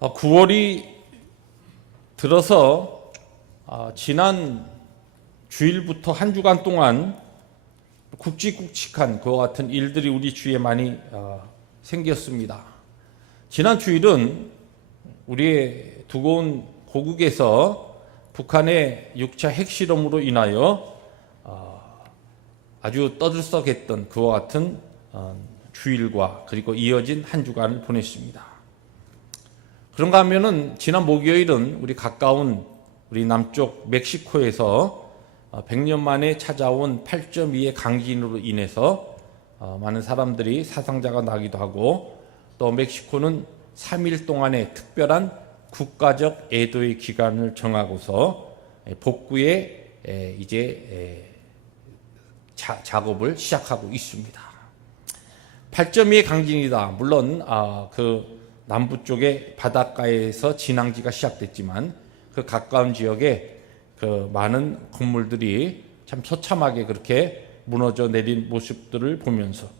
9월이 들어서 지난 주일부터 한 주간 동안 굵직굵직한 그와 같은 일들이 우리 주위에 많이 생겼습니다. 지난 주일은 우리의 두고 온 고국에서 북한의 6차 핵실험으로 인하여 아주 떠들썩했던 그와 같은 주일과 그리고 이어진 한 주간을 보냈습니다. 그런가 하면은 지난 목요일은 우리 가까운 우리 남쪽 멕시코에서 100년 만에 찾아온 8.2의 강진으로 인해서 많은 사람들이 사상자가 나기도 하고, 또 멕시코는 3일 동안의 특별한 국가적 애도의 기간을 정하고서 복구에 이제 작업을 시작하고 있습니다. 8.2의 강진이다. 물론 그 남부 쪽의 바닷가에서 진앙지가 시작됐지만 그 가까운 지역에 그 많은 건물들이 참 처참하게 그렇게 무너져 내린 모습들을 보면서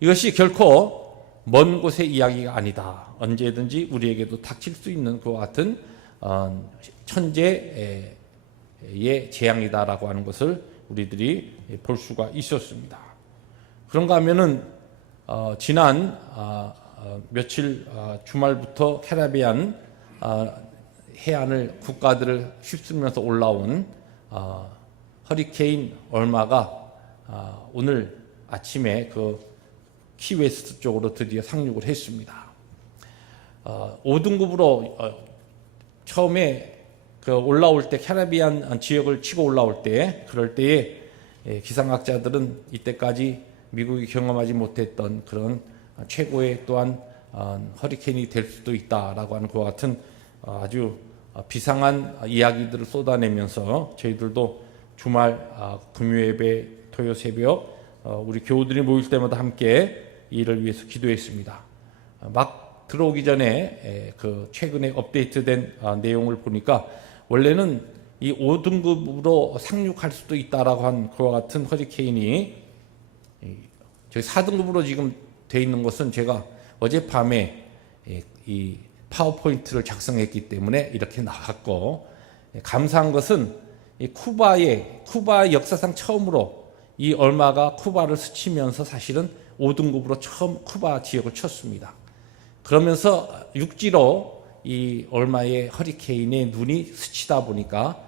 이것이 결코 먼 곳의 이야기가 아니다. 언제든지 우리에게도 닥칠 수 있는 그와 같은 천재의 재앙이다라고 하는 것을 우리들이 볼 수가 있었습니다. 그런가 하면은 지난 며칠 주말부터 캐리비안 해안을 국가들을 휩쓸면서 올라온 허리케인 얼마가 오늘 아침에 그 키웨스트 쪽으로 드디어 상륙을 했습니다. 5등급으로 처음에 그 올라올 때 캐리비안 지역을 치고 올라올 때, 그럴 때에 기상학자들은 이때까지 미국이 경험하지 못했던 그런 최고의 또한 허리케인이 될 수도 있다라고 하는 그와 같은 아주 비상한 이야기들을 쏟아내면서 저희들도 주말 금요예배, 토요 새벽 우리 교우들이 모일 때마다 함께 이를 위해서 기도했습니다. 막 들어오기 전에 그 최근에 업데이트된 내용을 보니까 원래는 이 5등급으로 상륙할 수도 있다라고 한 그와 같은 허리케인이 저희 4등급으로 지금 돼 있는 것은 제가 어젯밤에 이 파워포인트를 작성했기 때문에 이렇게 나왔고, 감사한 것은 이 쿠바 역사상 처음으로 이 얼마가 쿠바를 스치면서 사실은 5등급으로 처음 쿠바 지역을 쳤습니다. 그러면서 육지로 이 얼마의 허리케인의 눈이 스치다 보니까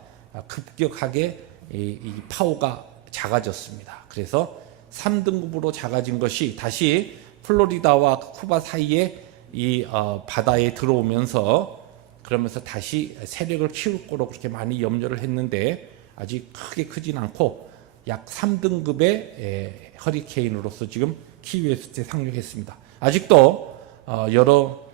급격하게 이 파워가 작아졌습니다. 그래서 3등급으로 작아진 것이 다시 플로리다와 쿠바 사이에 이 바다에 들어오면서, 그러면서 다시 세력을 키울 거로 그렇게 많이 염려를 했는데 아직 크게 크진 않고 약 3등급의 허리케인으로서 지금 키웨스트에 상륙했습니다. 아직도 여러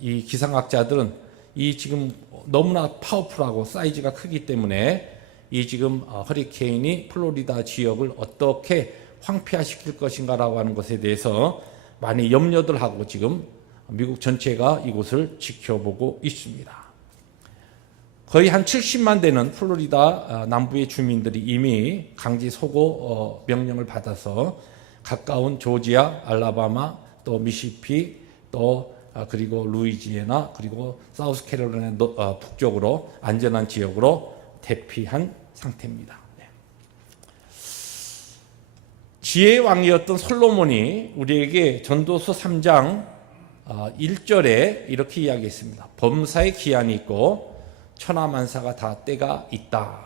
이 기상학자들은 이 지금 너무나 파워풀하고 사이즈가 크기 때문에 이 지금 허리케인이 플로리다 지역을 어떻게 황폐화시킬 것인가라고 하는 것에 대해서 많이 염려들 하고 지금 미국 전체가 이곳을 지켜보고 있습니다. 거의 한 70만 되는 플로리다 남부의 주민들이 이미 강제 소거 명령을 받아서 가까운 조지아, 알라바마, 또 미시시피, 또 그리고 루이지애나, 그리고 사우스캐롤라이나 북쪽으로 안전한 지역으로 대피한 상태입니다. 지혜의 왕이었던 솔로몬이 우리에게 전도서 3장 1절에 이렇게 이야기했습니다. 범사에 기한이 있고 천하만사가 다 때가 있다.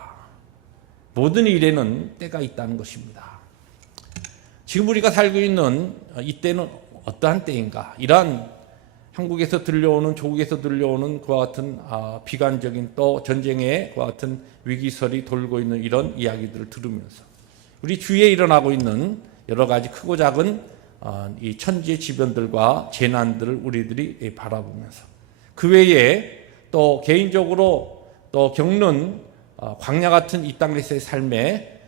모든 일에는 때가 있다는 것입니다. 지금 우리가 살고 있는 이 때는 어떠한 때인가? 이러한 한국에서 들려오는, 조국에서 들려오는 그와 같은 비관적인, 또 전쟁의 그와 같은 위기설이 돌고 있는 이런 이야기들을 들으면서 우리 주위에 일어나고 있는 여러 가지 크고 작은 이 천지의 지변들과 재난들을 우리들이 바라보면서 그 외에 또 개인적으로 또 겪는 광야 같은 이 땅에서의 삶에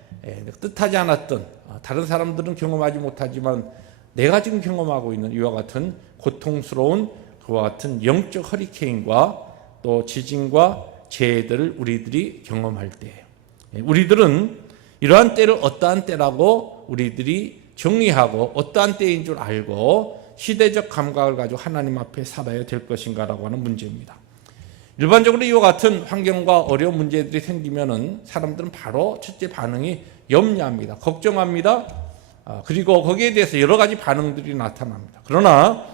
뜻하지 않았던, 다른 사람들은 경험하지 못하지만 내가 지금 경험하고 있는 이와 같은 고통스러운 그와 같은 영적 허리케인과 또 지진과 재해들을 우리들이 경험할 때 우리들은 이러한 때를 어떠한 때라고 우리들이 정리하고 어떠한 때인 줄 알고 시대적 감각을 가지고 하나님 앞에 살아야 될 것인가라고 하는 문제입니다. 일반적으로 이와 같은 환경과 어려운 문제들이 생기면은 사람들은 바로 첫째 반응이 염려합니다. 걱정합니다. 그리고 거기에 대해서 여러 가지 반응들이 나타납니다. 그러나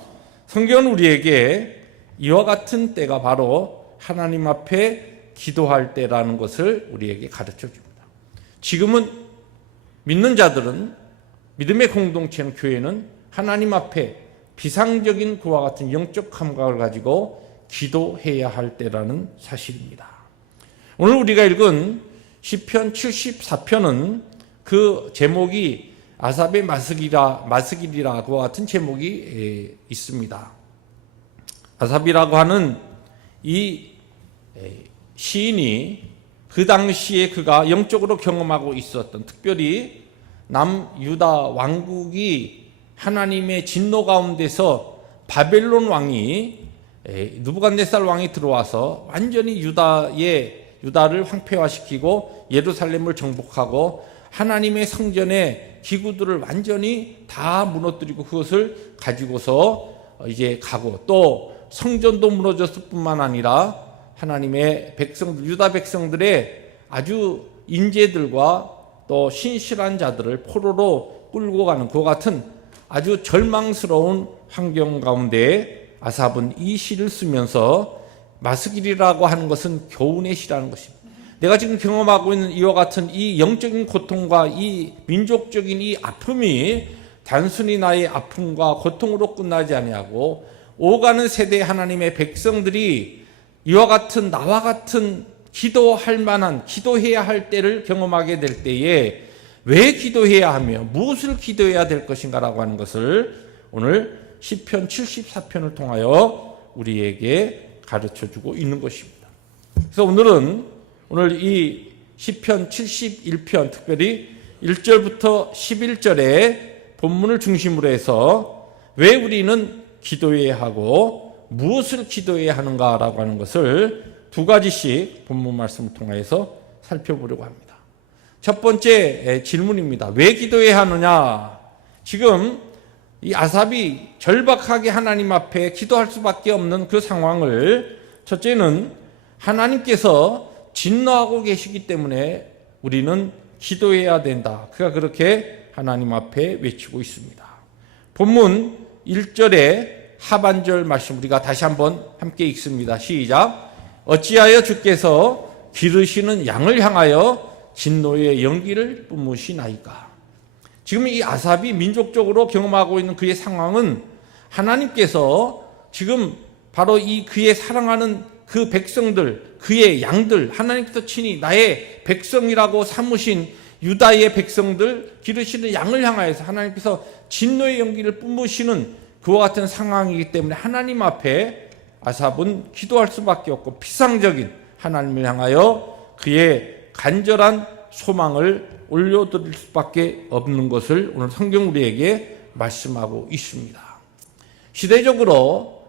성경은 우리에게 이와 같은 때가 바로 하나님 앞에 기도할 때라는 것을 우리에게 가르쳐 줍니다. 지금은 믿는 자들은, 믿음의 공동체는, 교회는 하나님 앞에 비상적인 그와 같은 영적 감각을 가지고 기도해야 할 때라는 사실입니다. 오늘 우리가 읽은 시편 74편은 그 제목이 아삽의 마스길이라 그와 같은 제목이 있습니다. 아삽이라고 하는 이 시인이 그 당시에 그가 영적으로 경험하고 있었던, 특별히 남유다 왕국이 하나님의 진노 가운데서 바벨론 왕이, 느부갓네살 왕이 들어와서 완전히 유다를 황폐화시키고 예루살렘을 정복하고 하나님의 성전의 기구들을 완전히 다 무너뜨리고 그것을 가지고서 이제 가고, 또 성전도 무너졌을 뿐만 아니라 하나님의 백성들, 유다 백성들의 아주 인재들과 또 신실한 자들을 포로로 끌고 가는 그와 같은 아주 절망스러운 환경 가운데 아삽은 이 시를 쓰면서, 마스길이라고 하는 것은 교훈의 시라는 것입니다. 내가 지금 경험하고 있는 이와 같은 이 영적인 고통과 이 민족적인 이 아픔이 단순히 나의 아픔과 고통으로 끝나지 아니하고 오가는 세대의 하나님의 백성들이 이와 같은 나와 같은 기도할 만한, 기도해야 할 때를 경험하게 될 때에 왜 기도해야 하며 무엇을 기도해야 될 것인가라고 하는 것을 오늘 시편 74편을 통하여 우리에게 가르쳐주고 있는 것입니다. 그래서 오늘 이 시편 71편, 특별히 1절부터 11절의 본문을 중심으로 해서 왜 우리는 기도해야 하고 무엇을 기도해야 하는가라고 하는 것을 두 가지씩 본문 말씀을 통해서 살펴보려고 합니다. 첫 번째 질문입니다. 왜 기도해야 하느냐? 지금 이 아삽이 절박하게 하나님 앞에 기도할 수밖에 없는 그 상황을, 첫째는 하나님께서 진노하고 계시기 때문에 우리는 기도해야 된다. 그가 그렇게 하나님 앞에 외치고 있습니다. 본문 1절의 하반절 말씀 우리가 다시 한번 함께 읽습니다. 시작. 어찌하여 주께서 기르시는 양을 향하여 진노의 연기를 뿜으시나이까. 지금 이 아삽이 민족적으로 경험하고 있는 그의 상황은 하나님께서 지금 바로 이 그의 사랑하는 그 백성들, 그의 양들, 하나님께서 친히 나의 백성이라고 삼으신 유다의 백성들, 기르시는 양을 향하여서 하나님께서 진노의 연기를 뿜으시는 그와 같은 상황이기 때문에 하나님 앞에 아삽은 기도할 수밖에 없고 피상적인 하나님을 향하여 그의 간절한 소망을 올려드릴 수밖에 없는 것을 오늘 성경 우리에게 말씀하고 있습니다. 시대적으로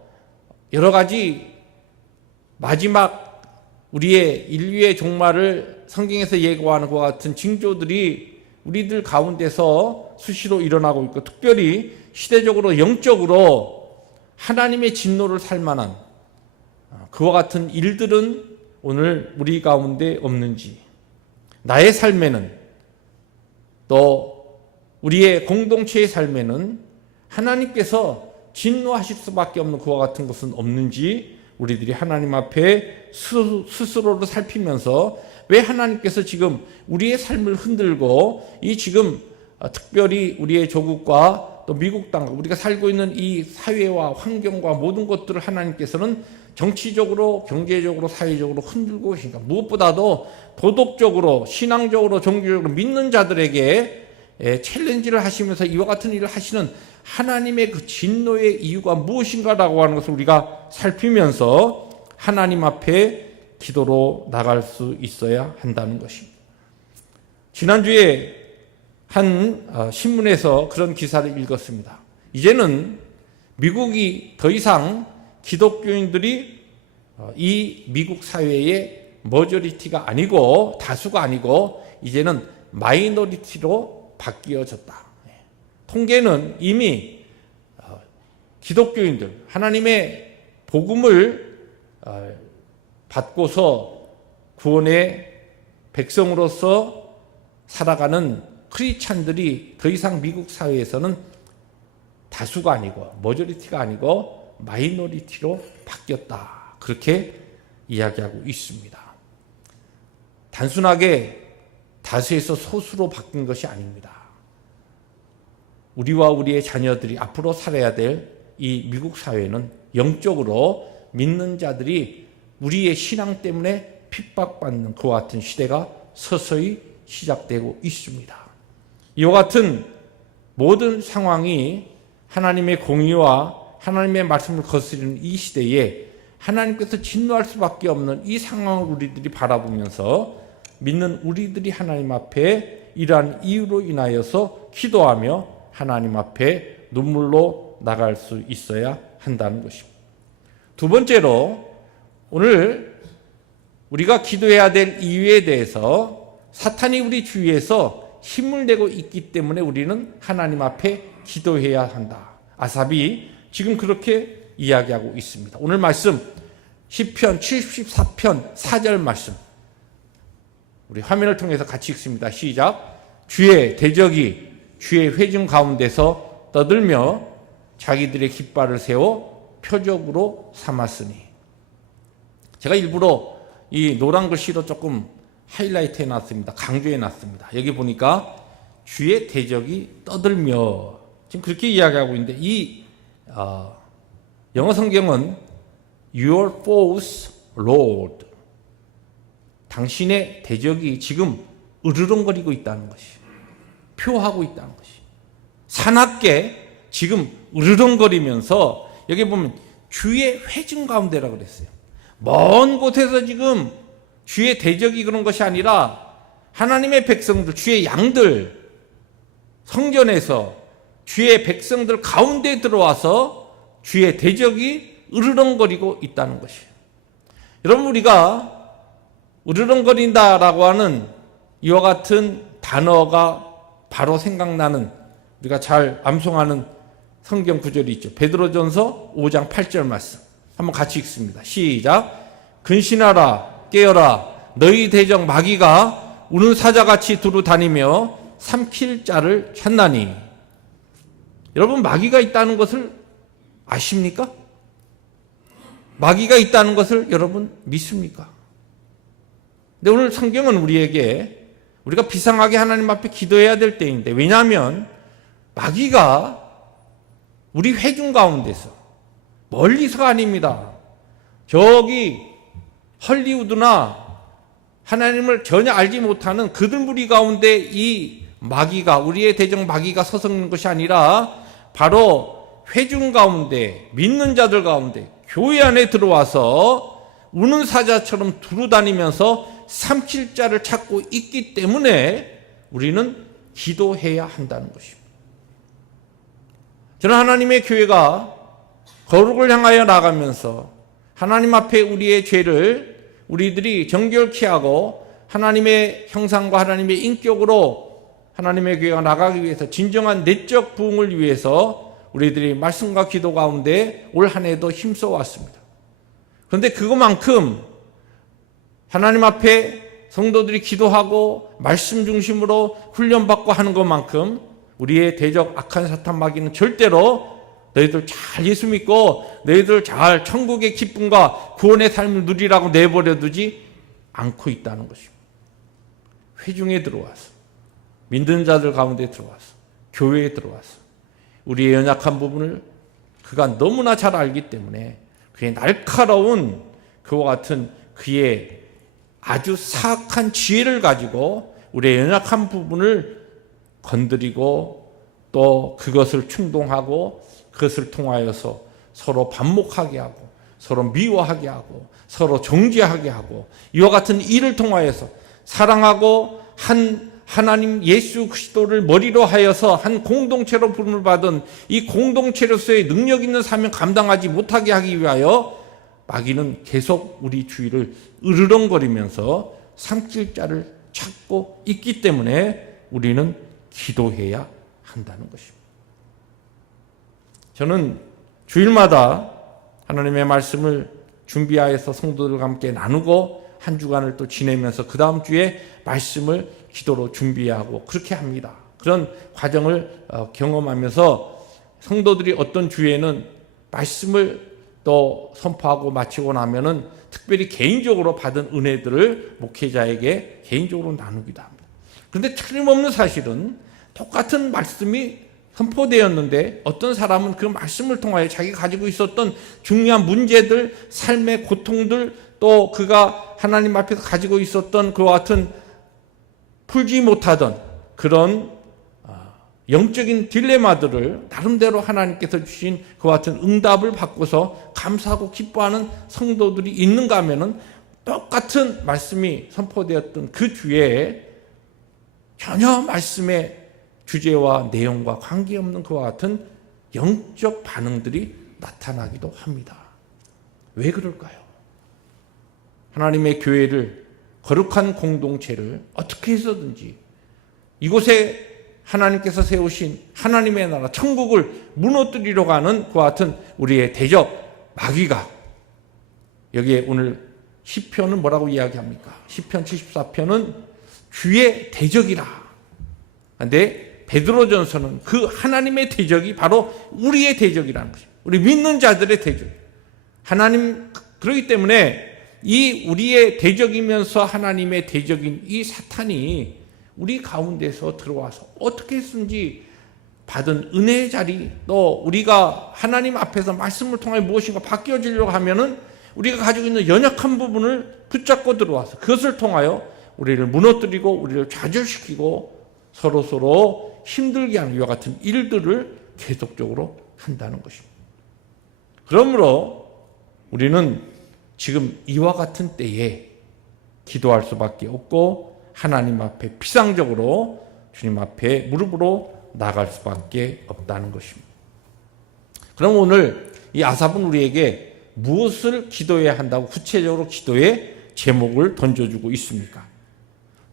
여러 가지 마지막 우리의 인류의 종말을 성경에서 예고하는 것과 같은 징조들이 우리들 가운데서 수시로 일어나고 있고, 특별히 시대적으로 영적으로 하나님의 진노를 살 만한 그와 같은 일들은 오늘 우리 가운데 없는지, 나의 삶에는 또 우리의 공동체의 삶에는 하나님께서 진노하실 수밖에 없는 그와 같은 것은 없는지 우리들이 하나님 앞에 스스로를 살피면서 왜 하나님께서 지금 우리의 삶을 흔들고 이 지금 특별히 우리의 조국과 또 미국 땅, 우리가 살고 있는 이 사회와 환경과 모든 것들을 하나님께서는 정치적으로, 경제적으로, 사회적으로 흔들고 계십니다. 무엇보다도 도덕적으로, 신앙적으로, 종교적으로 믿는 자들에게 챌린지를 하시면서 이와 같은 일을 하시는 하나님의 그 진노의 이유가 무엇인가라고 하는 것을 우리가 살피면서 하나님 앞에 기도로 나갈 수 있어야 한다는 것입니다. 지난주에 한 신문에서 그런 기사를 읽었습니다. 이제는 미국이 더 이상 기독교인들이 이 미국 사회의 머저리티가 아니고, 다수가 아니고 이제는 마이너리티로 바뀌어졌다. 통계는 이미 기독교인들, 하나님의 복음을 받고서 구원의 백성으로서 살아가는 크리스찬들이 더 이상 미국 사회에서는 다수가 아니고 머저리티가 아니고 마이너리티로 바뀌었다. 그렇게 이야기하고 있습니다. 단순하게 다수에서 소수로 바뀐 것이 아닙니다. 우리와 우리의 자녀들이 앞으로 살아야 될 이 미국 사회는 영적으로 믿는 자들이 우리의 신앙 때문에 핍박받는 그와 같은 시대가 서서히 시작되고 있습니다. 이와 같은 모든 상황이 하나님의 공의와 하나님의 말씀을 거스르는 이 시대에 하나님께서 진노할 수밖에 없는 이 상황을 우리들이 바라보면서 믿는 우리들이 하나님 앞에 이러한 이유로 인하여서 기도하며 하나님 앞에 눈물로 나갈 수 있어야 한다는 것입니다. 두 번째로 오늘 우리가 기도해야 될 이유에 대해서 사탄이 우리 주위에서 힘을 내고 있기 때문에 우리는 하나님 앞에 기도해야 한다. 아삽이 지금 그렇게 이야기하고 있습니다. 오늘 말씀 시편 74편 4절 말씀 우리 화면을 통해서 같이 읽습니다. 시작. 주의 대적이 주의 회중 가운데서 떠들며 자기들의 깃발을 세워 표적으로 삼았으니. 제가 일부러 이 노란 글씨로 조금 하이라이트 해놨습니다. 강조해 놨습니다. 여기 보니까 주의 대적이 떠들며 지금 그렇게 이야기하고 있는데 이 영어 성경은 Your foes, Lord. 당신의 대적이 지금 으르렁거리고 있다는 것이, 표하고 있다는 것이, 사납게 지금 으르렁거리면서 여기 보면 주의 회중 가운데라고 그랬어요. 먼 곳에서 지금 주의 대적이 그런 것이 아니라 하나님의 백성들, 주의 양들, 성전에서 주의 백성들 가운데 들어와서 주의 대적이 으르렁거리고 있다는 것이에요. 여러분, 우리가 으르렁거린다라고 하는 이와 같은 단어가 바로 생각나는, 우리가 잘 암송하는 성경 구절이 있죠. 베드로전서 5장 8절 말씀 한번 같이 읽습니다. 시작. 근신하라, 깨어라, 너희 대적 마귀가 우는 사자같이 두루 다니며 삼킬 자를 찾나니. 여러분, 마귀가 있다는 것을 아십니까? 마귀가 있다는 것을 여러분 믿습니까? 근데 오늘 성경은 우리에게 우리가 비상하게 하나님 앞에 기도해야 될 때인데, 왜냐하면 마귀가 우리 회중 가운데서, 멀리서가 아닙니다. 저기 헐리우드나 하나님을 전혀 알지 못하는 그들 무리 가운데 이 마귀가, 우리의 대적 마귀가 서성이는 것이 아니라 바로 회중 가운데, 믿는 자들 가운데, 교회 안에 들어와서 우는 사자처럼 두루다니면서 삼킬 자를 찾고 있기 때문에 우리는 기도해야 한다는 것입니다. 저는 하나님의 교회가 거룩을 향하여 나가면서 하나님 앞에 우리의 죄를 우리들이 정결케 하고 하나님의 형상과 하나님의 인격으로 하나님의 교회가 나가기 위해서 진정한 내적 부흥을 위해서 우리들이 말씀과 기도 가운데 올 한 해도 힘써 왔습니다. 그런데 그것만큼 하나님 앞에 성도들이 기도하고 말씀 중심으로 훈련받고 하는 것만큼 우리의 대적 악한 사탄 마귀는 절대로 너희들 잘 예수 믿고 너희들 잘 천국의 기쁨과 구원의 삶을 누리라고 내버려 두지 않고 있다는 것입니다. 회중에 들어와서, 믿는 자들 가운데 들어와서, 교회에 들어와서 우리의 연약한 부분을 그가 너무나 잘 알기 때문에 그의 날카로운 그와 같은 그의 아주 사악한 지혜를 가지고 우리의 연약한 부분을 건드리고 또 그것을 충동하고 그것을 통하여서 서로 반목하게 하고 서로 미워하게 하고 서로 정죄하게 하고 이와 같은 일을 통하여서 사랑하고 하나님 예수 그리스도를 머리로 하여서 한 공동체로 부름을 받은 이 공동체로서의 능력 있는 사명 감당하지 못하게 하기 위하여 마귀는 계속 우리 주위를 으르렁거리면서 삼킬 자를 찾고 있기 때문에 우리는 기도해야 한다는 것입니다. 저는 주일마다 하나님의 말씀을 준비하여서 성도들과 함께 나누고 한 주간을 또 지내면서 그 다음 주에 말씀을 기도로 준비하고 그렇게 합니다. 그런 과정을 경험하면서 성도들이 어떤 주에는 말씀을 또 선포하고 마치고 나면은 특별히 개인적으로 받은 은혜들을 목회자에게 개인적으로 나누기도 합니다. 그런데 틀림없는 사실은 똑같은 말씀이 선포되었는데 어떤 사람은 그 말씀을 통하여 자기가 가지고 있었던 중요한 문제들, 삶의 고통들, 또 그가 하나님 앞에서 가지고 있었던 그와 같은 풀지 못하던 그런 영적인 딜레마들을 나름대로 하나님께서 주신 그와 같은 응답을 받고서 감사하고 기뻐하는 성도들이 있는가 하면은 똑같은 말씀이 선포되었던 그 주에 전혀 말씀의 주제와 내용과 관계없는 그와 같은 영적 반응들이 나타나기도 합니다. 왜 그럴까요? 하나님의 교회를, 거룩한 공동체를 어떻게 해서든지 이곳에 하나님께서 세우신 하나님의 나라 천국을 무너뜨리려고 하는 그와 같은 우리의 대적 마귀가, 여기에 오늘 시편은 뭐라고 이야기합니까? 시편 74편은 주의 대적이라. 그런데 베드로전서는 그 하나님의 대적이 바로 우리의 대적이라는 것입니다. 우리 믿는 자들의 대적. 하나님, 그렇기 때문에 이 우리의 대적이면서 하나님의 대적인 이 사탄이 우리 가운데서 들어와서 어떻게 했든지 받은 은혜의 자리, 또 우리가 하나님 앞에서 말씀을 통해 무엇인가 바뀌어지려고 하면은 우리가 가지고 있는 연약한 부분을 붙잡고 들어와서 그것을 통하여 우리를 무너뜨리고 우리를 좌절시키고 서로 힘들게 하는 이와 같은 일들을 계속적으로 한다는 것입니다. 그러므로 우리는 지금 이와 같은 때에 기도할 수밖에 없고 하나님 앞에 비상적으로 주님 앞에 무릎으로 나갈 수밖에 없다는 것입니다. 그럼 오늘 이 아삽은 우리에게 무엇을 기도해야 한다고 구체적으로 기도의 제목을 던져주고 있습니까?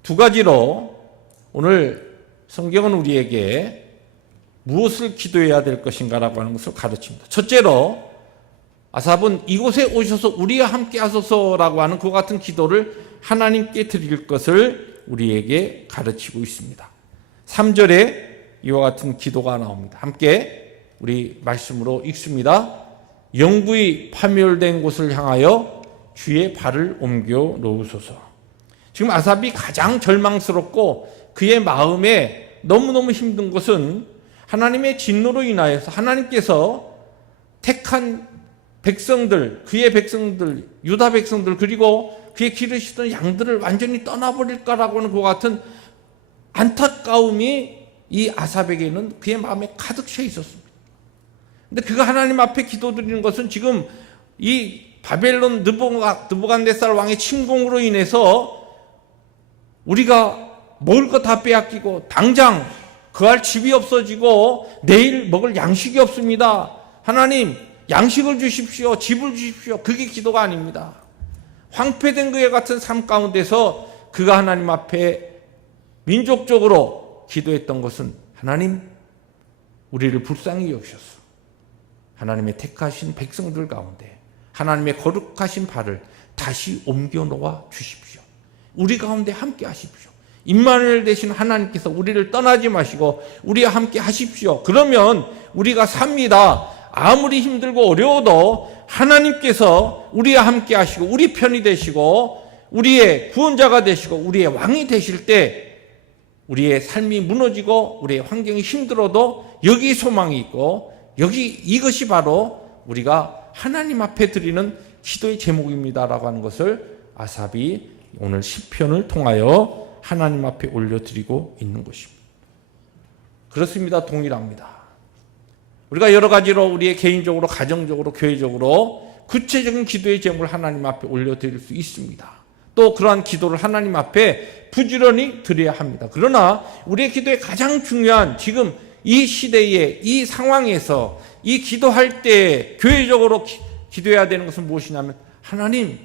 두 가지로 오늘 성경은 우리에게 무엇을 기도해야 될 것인가라고 하는 것을 가르칩니다. 첫째로 아삽은 이곳에 오셔서 우리와 함께 하소서라고 하는 그와 같은 기도를 하나님께 드릴 것을 우리에게 가르치고 있습니다. 3절에 이와 같은 기도가 나옵니다. 함께 우리 말씀으로 읽습니다. 영구히 파멸된 곳을 향하여 주의 발을 옮겨 놓으소서. 지금 아삽이 가장 절망스럽고 그의 마음에 너무너무 힘든 것은 하나님의 진노로 인하여서 하나님께서 택한 백성들, 그의 백성들, 유다 백성들, 그리고 그의 기르시던 양들을 완전히 떠나버릴까라고 하는 것 같은 안타까움이 이 아삽에게는 그의 마음에 가득 차 있었습니다. 근데 그가 하나님 앞에 기도드리는 것은 지금 이 바벨론 느부갓네살 왕의 침공으로 인해서 우리가 먹을 거 다 빼앗기고 당장 거할 집이 없어지고 내일 먹을 양식이 없습니다. 하나님, 양식을 주십시오. 집을 주십시오. 그게 기도가 아닙니다. 황폐된 그의 같은 삶 가운데서 그가 하나님 앞에 민족적으로 기도했던 것은 하나님, 우리를 불쌍히 여기셔서 하나님의 택하신 백성들 가운데 하나님의 거룩하신 발을 다시 옮겨 놓아 주십시오. 우리 가운데 함께 하십시오. 임마누엘 되신 하나님께서 우리를 떠나지 마시고 우리와 함께 하십시오. 그러면 우리가 삽니다. 아무리 힘들고 어려워도 하나님께서 우리와 함께 하시고 우리 편이 되시고 우리의 구원자가 되시고 우리의 왕이 되실 때 우리의 삶이 무너지고 우리의 환경이 힘들어도 여기 소망이 있고 여기 이것이 바로 우리가 하나님 앞에 드리는 기도의 제목입니다라고 하는 것을 아삽이 오늘 시편을 통하여 하나님 앞에 올려드리고 있는 것입니다. 그렇습니다. 동일합니다. 우리가 여러 가지로 우리의 개인적으로, 가정적으로, 교회적으로 구체적인 기도의 제목을 하나님 앞에 올려드릴 수 있습니다. 또 그러한 기도를 하나님 앞에 부지런히 드려야 합니다. 그러나 우리의 기도의 가장 중요한 지금 이 시대에 이 상황에서 이 기도할 때 교회적으로 기도해야 되는 것은 무엇이냐면 하나님,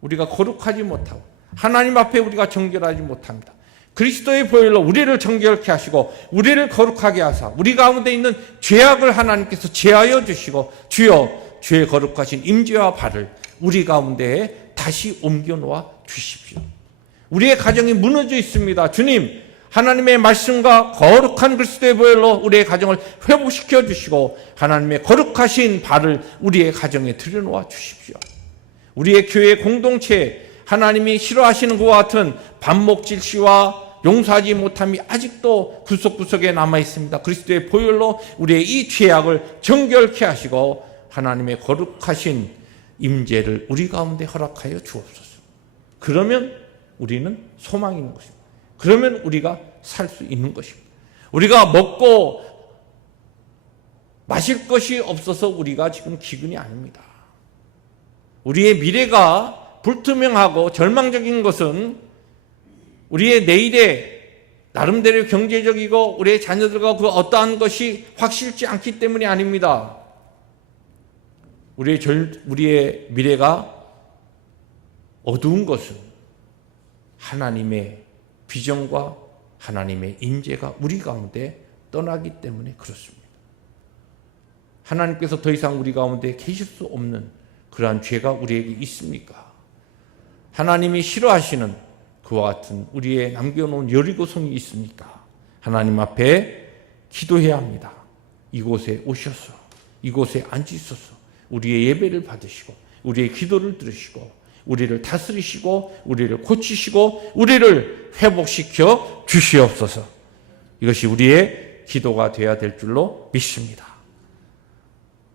우리가 거룩하지 못하고 하나님 앞에 우리가 정결하지 못합니다. 그리스도의 보혈로 우리를 정결케 하시고 우리를 거룩하게 하사 우리 가운데 있는 죄악을 하나님께서 제하여 주시고 주여 주의 거룩하신 임재와 발을 우리 가운데에 다시 옮겨 놓아 주십시오. 우리의 가정이 무너져 있습니다. 주님, 하나님의 말씀과 거룩한 그리스도의 보혈로 우리의 가정을 회복시켜 주시고 하나님의 거룩하신 발을 우리의 가정에 들여놓아 주십시오. 우리의 교회 공동체에 하나님이 싫어하시는 것과 같은 반목질시와 용서하지 못함이 아직도 구석구석에 남아 있습니다. 그리스도의 보혈로 우리의 이 죄악을 정결케 하시고 하나님의 거룩하신 임재를 우리 가운데 허락하여 주옵소서. 그러면 우리는 소망이 있는 것입니다. 그러면 우리가 살 수 있는 것입니다. 우리가 먹고 마실 것이 없어서 우리가 지금 기근이 아닙니다. 우리의 미래가 불투명하고 절망적인 것은 우리의 내일에 나름대로 경제적이고 우리의 자녀들과 그 어떠한 것이 확실치 않기 때문이 아닙니다. 우리의 미래가 어두운 것은 하나님의 비전과 하나님의 인재가 우리 가운데 떠나기 때문에 그렇습니다. 하나님께서 더 이상 우리 가운데 계실 수 없는 그러한 죄가 우리에게 있습니까? 하나님이 싫어하시는 그와 같은 우리의 남겨놓은 여리고성이 있습니까? 하나님 앞에 기도해야 합니다. 이곳에 오셔서 이곳에 앉으셔서 우리의 예배를 받으시고 우리의 기도를 들으시고 우리를 다스리시고 우리를 고치시고 우리를 회복시켜 주시옵소서. 이것이 우리의 기도가 되어야 될 줄로 믿습니다.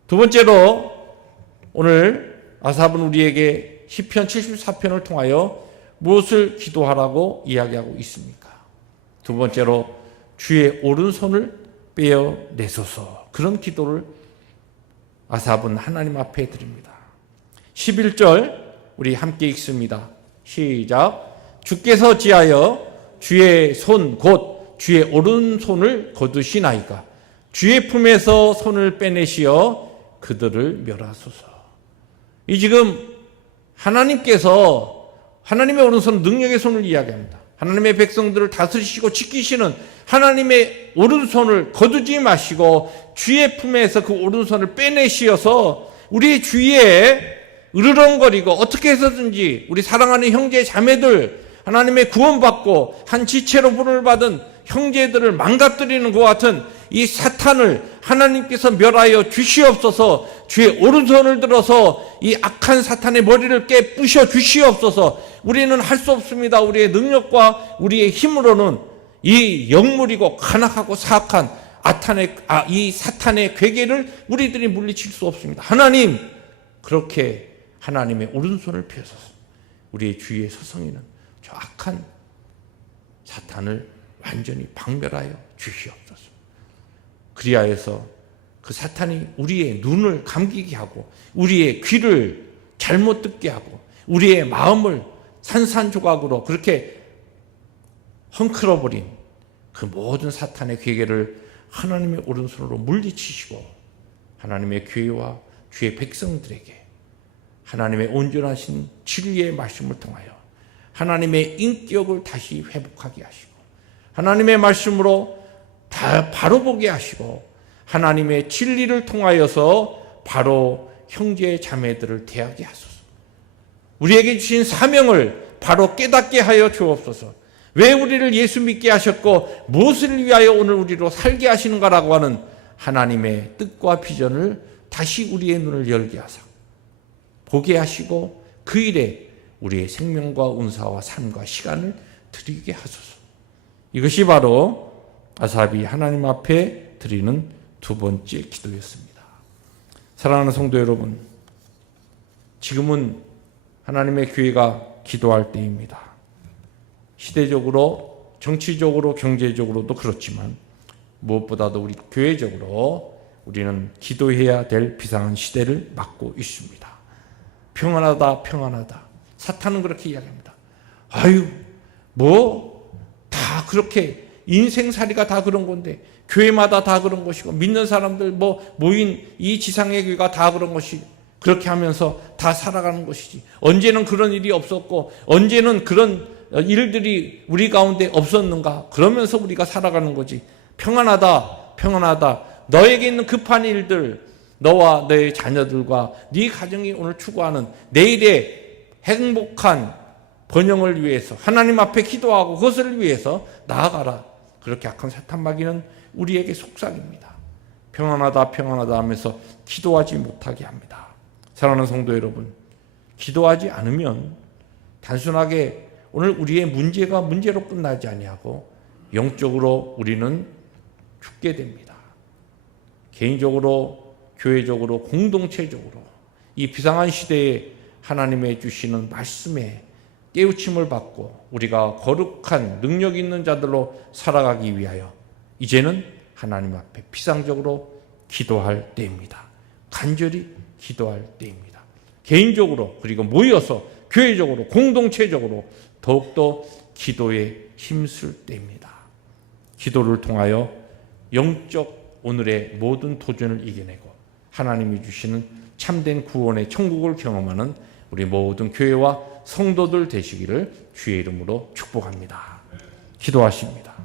두 번째로 오늘 아삽은 우리에게 시편 74편을 통하여 무엇을 기도하라고 이야기하고 있습니까? 두 번째로 주의 오른손을 빼어내소서. 그런 기도를 아삽은 하나님 앞에 드립니다. 11절 우리 함께 읽습니다. 시작. 주께서 지하여 주의 손 곧 주의 오른손을 거두시나이까 주의 품에서 손을 빼내시어 그들을 멸하소서. 이 지금 하나님께서 하나님의 오른손 능력의 손을 이야기합니다. 하나님의 백성들을 다스리시고 지키시는 하나님의 오른손을 거두지 마시고 주의 품에서 그 오른손을 빼내시어서 우리 주위에 으르렁거리고 어떻게 해서든지 우리 사랑하는 형제 자매들 하나님의 구원받고 한 지체로 부름을 받은 형제들을 망가뜨리는 것 같은 이 사탄을 하나님께서 멸하여 주시옵소서. 주의 오른손을 들어서 이 악한 사탄의 머리를 깨부셔 주시옵소서. 우리는 할 수 없습니다. 우리의 능력과 우리의 힘으로는 이 영물이고 간악하고 사악한 이 사탄의 괴계를 우리들이 물리칠 수 없습니다. 하나님, 그렇게 하나님의 오른손을 펴소서. 우리의 주위에 서성이는 저 악한 사탄을 완전히 박멸하여 주시옵소서. 그리하여서 그 사탄이 우리의 눈을 감기게 하고 우리의 귀를 잘못 듣게 하고 우리의 마음을 산산조각으로 그렇게 헝클어버린 그 모든 사탄의 괴계를 하나님의 오른손으로 물리치시고 하나님의 교회와 주의 백성들에게 하나님의 온전하신 진리의 말씀을 통하여 하나님의 인격을 다시 회복하게 하시고 하나님의 말씀으로 다 바로 보게 하시고 하나님의 진리를 통하여서 바로 형제 자매들을 대하게 하소서. 우리에게 주신 사명을 바로 깨닫게 하여 주옵소서. 왜 우리를 예수 믿게 하셨고 무엇을 위하여 오늘 우리로 살게 하시는가라고 하는 하나님의 뜻과 비전을 다시 우리의 눈을 열게 하사 보게 하시고 그 일에 우리의 생명과 은사와 삶과 시간을 드리게 하소서. 이것이 바로 아삽이 하나님 앞에 드리는 두 번째 기도였습니다. 사랑하는 성도 여러분, 지금은 하나님의 교회가 기도할 때입니다. 시대적으로, 정치적으로, 경제적으로도 그렇지만 무엇보다도 우리 교회적으로 우리는 기도해야 될 비상한 시대를 맞고 있습니다. 평안하다, 평안하다. 사탄은 그렇게 이야기합니다. 아유, 다 그렇게 인생살이가 다 그런 건데 교회마다 다 그런 것이고 믿는 사람들 모인 이 지상의 교회가 다 그런 것이 그렇게 하면서 다 살아가는 것이지. 언제는 그런 일이 없었고 언제는 그런 일들이 우리 가운데 없었는가? 그러면서 우리가 살아가는 거지. 평안하다, 평안하다. 너에게 있는 급한 일들, 너와 너의 자녀들과 네 가정이 오늘 추구하는 내일의 행복한 번영을 위해서 하나님 앞에 기도하고 그것을 위해서 나아가라. 그렇게 악한 사탄마귀는 우리에게 속삭입니다. 평안하다, 평안하다 하면서 기도하지 못하게 합니다. 사랑하는 성도 여러분, 기도하지 않으면 단순하게 오늘 우리의 문제가 문제로 끝나지 아니하고 영적으로 우리는 죽게 됩니다. 개인적으로, 교회적으로, 공동체적으로 이 비상한 시대에 하나님의 주시는 말씀에 깨우침을 받고 우리가 거룩한 능력 있는 자들로 살아가기 위하여 이제는 하나님 앞에 비상적으로 기도할 때입니다. 간절히 기도할 때입니다. 개인적으로 그리고 모여서 교회적으로 공동체적으로 더욱더 기도에 힘쓸 때입니다. 기도를 통하여 영적 오늘의 모든 도전을 이겨내고 하나님이 주시는 참된 구원의 천국을 경험하는 우리 모든 교회와 성도들 되시기를 주의 이름으로 축복합니다. 기도하십니다.